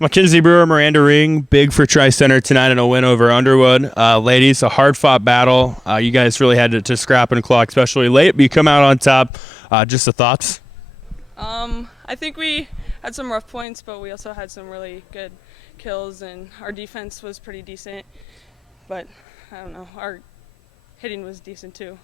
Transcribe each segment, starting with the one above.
Mackenzie Brewer, Miranda Ring, big for Tri-Center tonight in a win over Underwood. Ladies, a hard-fought battle. You guys really had to scrap and claw, especially late, but you come out on top. Just the thoughts? I think we had some rough points, but we also had some really good kills, and our defense was pretty decent. But, I don't know, our hitting was decent too.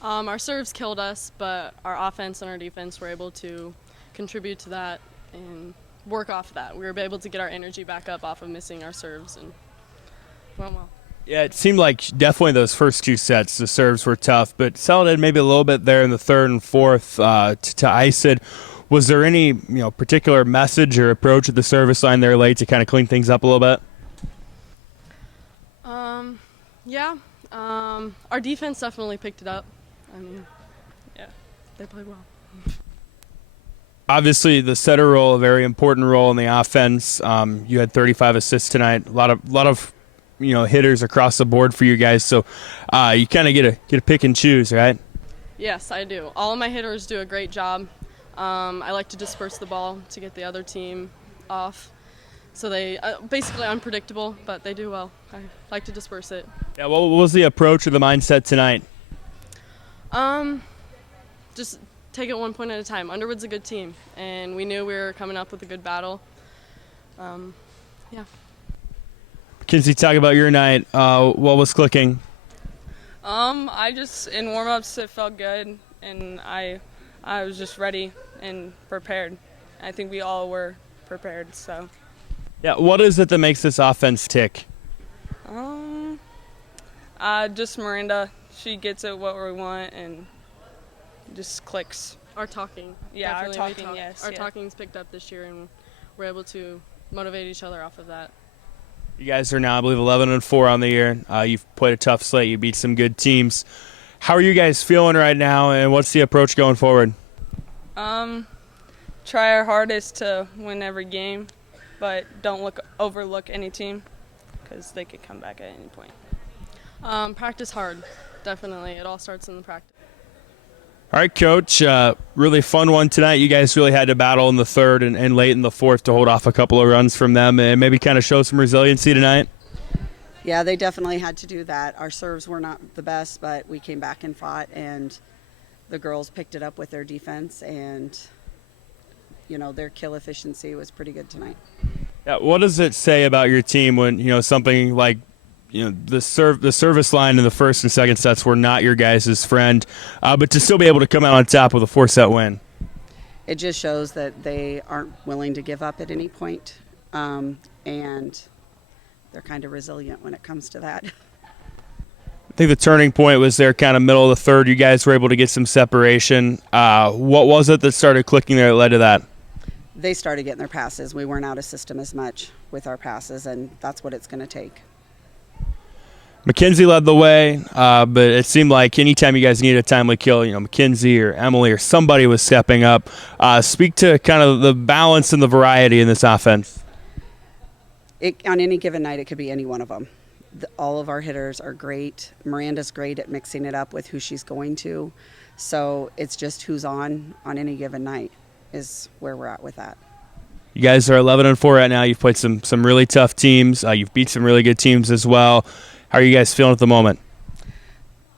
Our serves killed us, but our offense and our defense were able to contribute to that and work off that. We were able to get our energy back up off of missing our serves, and it went well. Yeah, it seemed like definitely those first two sets, the serves were tough, but Celadon maybe a little bit there in the third and fourth to ice it. Was there any particular message or approach at the service line there late to kind of clean things up a little bit? Yeah. Our defense definitely picked it up. I mean, Yeah. they played well. Obviously, the setter role, a very important role in the offense. You had 35 assists tonight. A lot of hitters across the board for you guys. So you kind of get to pick and choose, right? Yes, I do. All of my hitters do a great job. I like to disperse the ball to get the other team off. So they basically unpredictable, but they do well. I like to disperse it. Yeah. What was the approach or the mindset tonight? Just take it 1 point at a time. Underwood's a good team, and we knew we were coming up with a good battle. Yeah. Mackenzie, talk about your night. What was clicking? I just, in warm-ups, it felt good, and I was just ready and prepared. I think we all were prepared, so. Yeah. What is it that makes this offense tick? Just Miranda. She gets it what we want and just clicks. Our talking. Yeah, our Definitely talking, yes. Our yeah. talking's picked up this year, and we're able to motivate each other off of that. You guys are now, I believe, 11-4 on the year. You've played a tough slate. You beat some good teams. How are you guys feeling right now, and what's the approach going forward? Try our hardest to win every game, but don't overlook any team because they could come back at any point. Practice hard, definitely. It all starts in the practice. All right, Coach. Really fun one tonight. You guys really had to battle in the third and late in the fourth to hold off a couple of runs from them and maybe kind of show some resiliency tonight. Yeah, they definitely had to do that. Our serves were not the best, but we came back and fought, and the girls picked it up with their defense, and their kill efficiency was pretty good tonight. Yeah, what does it say about your team when something like the service line in the first and second sets were not your guys' friend, but to still be able to come out on top with a 4-set win? It just shows that they aren't willing to give up at any point, and they're kind of resilient when it comes to that. I think the turning point was there kind of middle of the third. You guys were able to get some separation. What was it that started clicking there that led to that? They started getting their passes. We weren't out of system as much with our passes, and that's what it's going to take. Mackenzie led the way, but it seemed like anytime you guys needed a timely kill, Mackenzie or Emily or somebody was stepping up. Speak to kind of the balance and the variety in this offense. On any given night, it could be any one of them. All of our hitters are great. Miranda's great at mixing it up with who she's going to. So it's just who's on any given night is where we're at with that. You guys are 11-4 right now. You've played some really tough teams. You've beat some really good teams as well. How are you guys feeling at the moment?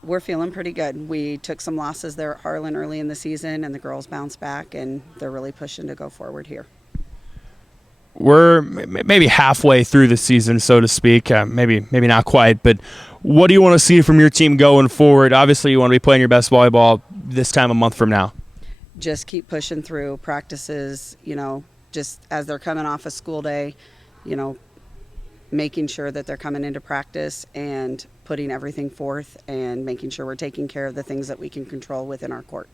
We're feeling pretty good. We took some losses there at Harlan early in the season, and the girls bounced back, and they're really pushing to go forward here. We're maybe halfway through the season, so to speak. Maybe not quite, but what do you want to see from your team going forward? Obviously, you want to be playing your best volleyball this time a month from now. Just keep pushing through practices, just as they're coming off a school day, making sure that they're coming into practice and putting everything forth and making sure we're taking care of the things that we can control within our court.